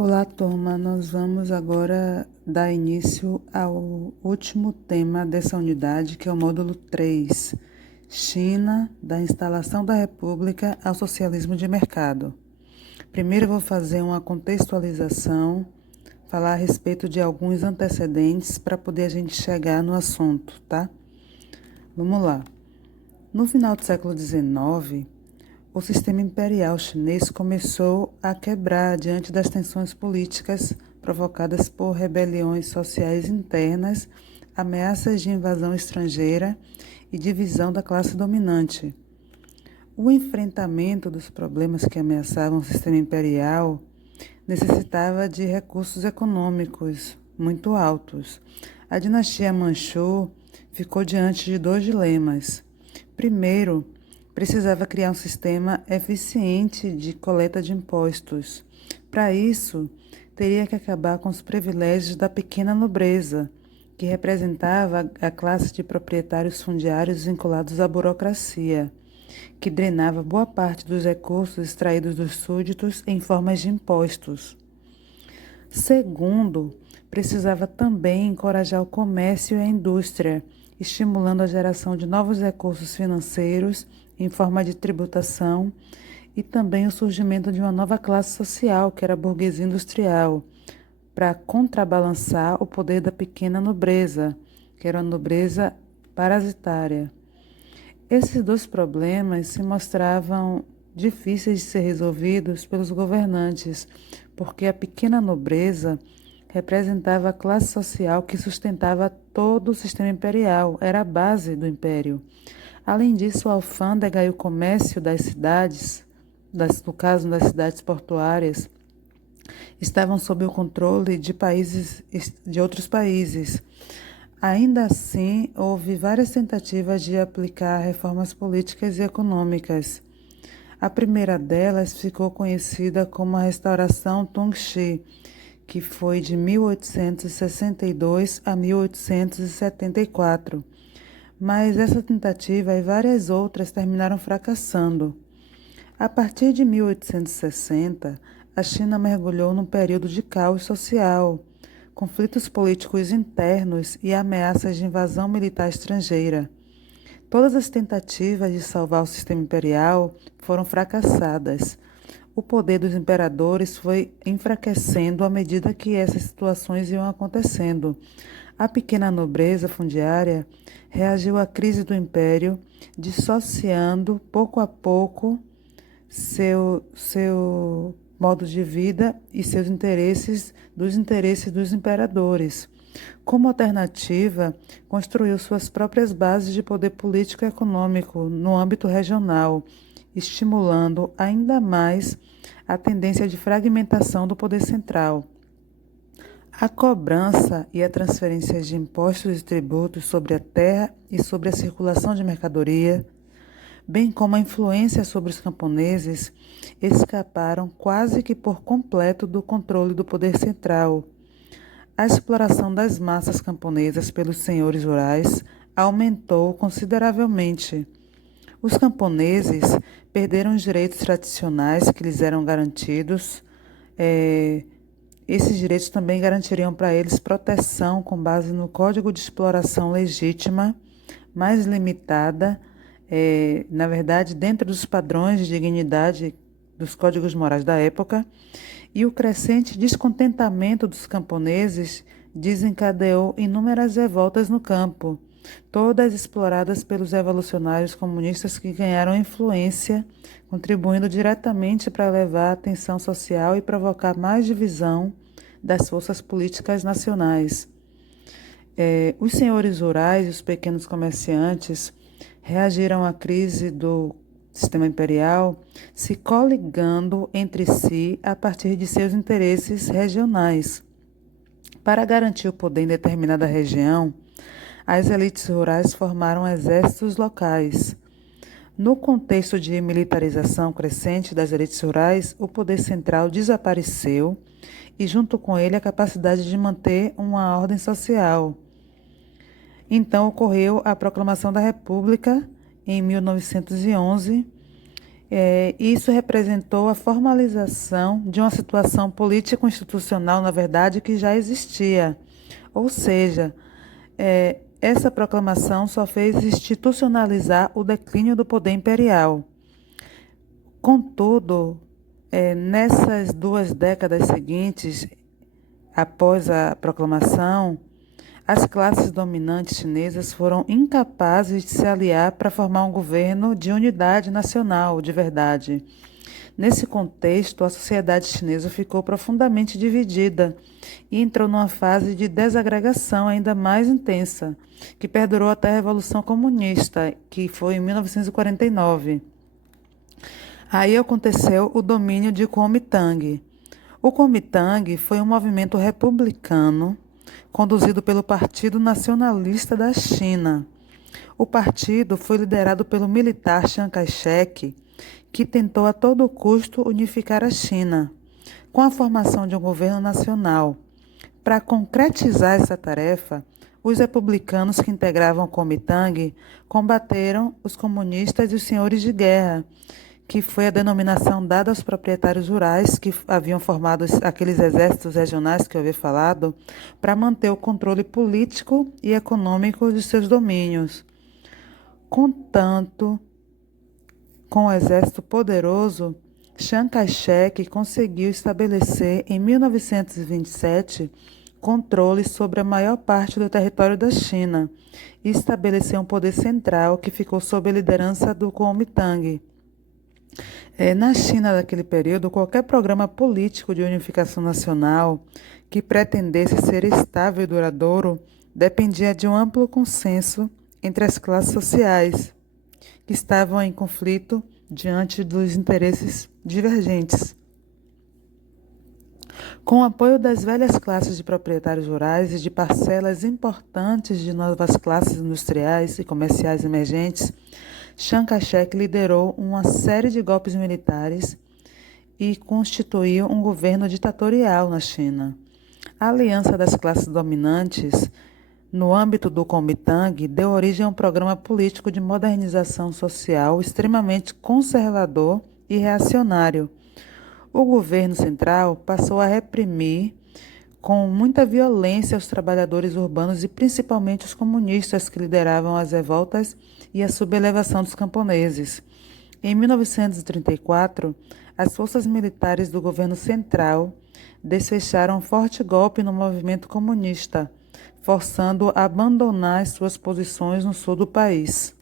Olá, turma. Nós vamos agora dar início ao último tema dessa unidade, que é o módulo 3, China, da instalação da República ao socialismo de mercado. Primeiro eu vou fazer uma contextualização, falar a respeito de alguns antecedentes para poder a gente chegar no assunto, tá? Vamos lá. No final do século XIX, o sistema imperial chinês começou a quebrar diante das tensões políticas provocadas por rebeliões sociais internas, ameaças de invasão estrangeira e divisão da classe dominante. O enfrentamento dos problemas que ameaçavam o sistema imperial necessitava de recursos econômicos muito altos. A dinastia Manchu ficou diante de dois dilemas. Primeiro, precisava criar um sistema eficiente de coleta de impostos. Para isso, teria que acabar com os privilégios da pequena nobreza, que representava a classe de proprietários fundiários vinculados à burocracia, que drenava boa parte dos recursos extraídos dos súditos em formas de impostos. Segundo, precisava também encorajar o comércio e a indústria, estimulando a geração de novos recursos financeiros em forma de tributação e também o surgimento de uma nova classe social, que era a burguesia industrial, para contrabalançar o poder da pequena nobreza, que era a nobreza parasitária. Esses dois problemas se mostravam difíceis de ser resolvidos pelos governantes, porque a pequena nobreza representava a classe social que sustentava todo o sistema imperial, era a base do império. Além disso, a alfândega e o comércio das cidades, no caso das cidades portuárias, estavam sob o controle de outros países. Ainda assim, houve várias tentativas de aplicar reformas políticas e econômicas. A primeira delas ficou conhecida como a Restauração Tongxi, que foi de 1862 a 1874. Mas essa tentativa e várias outras terminaram fracassando. A partir de 1860, a China mergulhou num período de caos social, conflitos políticos internos e ameaças de invasão militar estrangeira. Todas as tentativas de salvar o sistema imperial foram fracassadas. O poder dos imperadores foi enfraquecendo à medida que essas situações iam acontecendo. A pequena nobreza fundiária reagiu à crise do império, dissociando pouco a pouco seu modo de vida e seus interesses dos imperadores. Como alternativa, construiu suas próprias bases de poder político e econômico no âmbito regional, estimulando ainda mais a tendência de fragmentação do poder central. A cobrança e a transferência de impostos e tributos sobre a terra e sobre a circulação de mercadoria, bem como a influência sobre os camponeses, escaparam quase que por completo do controle do poder central. A exploração das massas camponesas pelos senhores rurais aumentou consideravelmente. Os camponeses perderam os direitos tradicionais que lhes eram garantidos. Esses direitos também garantiriam para eles proteção com base no Código de Exploração Legítima, mais limitada, na verdade, dentro dos padrões de dignidade dos códigos morais da época, e o crescente descontentamento dos camponeses desencadeou inúmeras revoltas no campo, todas exploradas pelos revolucionários comunistas que ganharam influência, contribuindo diretamente para elevar a tensão social e provocar mais divisão das forças políticas nacionais. Os senhores rurais e os pequenos comerciantes reagiram à crise do sistema imperial se coligando entre si a partir de seus interesses regionais. Para garantir o poder em determinada região, as elites rurais formaram exércitos locais. No contexto de militarização crescente das elites rurais, o poder central desapareceu e, junto com ele, a capacidade de manter uma ordem social. Então, ocorreu a proclamação da República em 1911 Isso representou a formalização de uma situação político-institucional, na verdade, que já existia. Ou seja, essa proclamação só fez institucionalizar o declínio do poder imperial. Contudo, nessas 2 décadas seguintes, após a proclamação, as classes dominantes chinesas foram incapazes de se aliar para formar um governo de unidade nacional de verdade. Nesse contexto, a sociedade chinesa ficou profundamente dividida e entrou numa fase de desagregação ainda mais intensa, que perdurou até a Revolução Comunista, que foi em 1949. Aí aconteceu o domínio de Kuomintang. O Kuomintang foi um movimento republicano conduzido pelo Partido Nacionalista da China. O partido foi liderado pelo militar Chiang Kai-shek, que tentou a todo custo unificar a China, com a formação de um governo nacional. Para concretizar essa tarefa, os republicanos que integravam o Kuomintang combateram os comunistas e os senhores de guerra, que foi a denominação dada aos proprietários rurais que haviam formado aqueles exércitos regionais que eu havia falado, para manter o controle político e econômico de seus domínios. Contanto, com o exército poderoso, Chiang Kai-shek conseguiu estabelecer em 1927 controle sobre a maior parte do território da China e estabeleceu um poder central que ficou sob a liderança do Kuomintang. Na China daquele período, qualquer programa político de unificação nacional que pretendesse ser estável e duradouro dependia de um amplo consenso entre as classes sociais, que estavam em conflito diante dos interesses divergentes. Com o apoio das velhas classes de proprietários rurais e de parcelas importantes de novas classes industriais e comerciais emergentes, Chiang Kai-shek liderou uma série de golpes militares e constituiu um governo ditatorial na China. A aliança das classes dominantes, no âmbito do Kuomintang, deu origem a um programa político de modernização social extremamente conservador e reacionário. O governo central passou a reprimir com muita violência os trabalhadores urbanos e principalmente os comunistas que lideravam as revoltas e a sublevação dos camponeses. Em 1934, as forças militares do governo central desfecharam um forte golpe no movimento comunista, forçando-o a abandonar as suas posições no sul do país.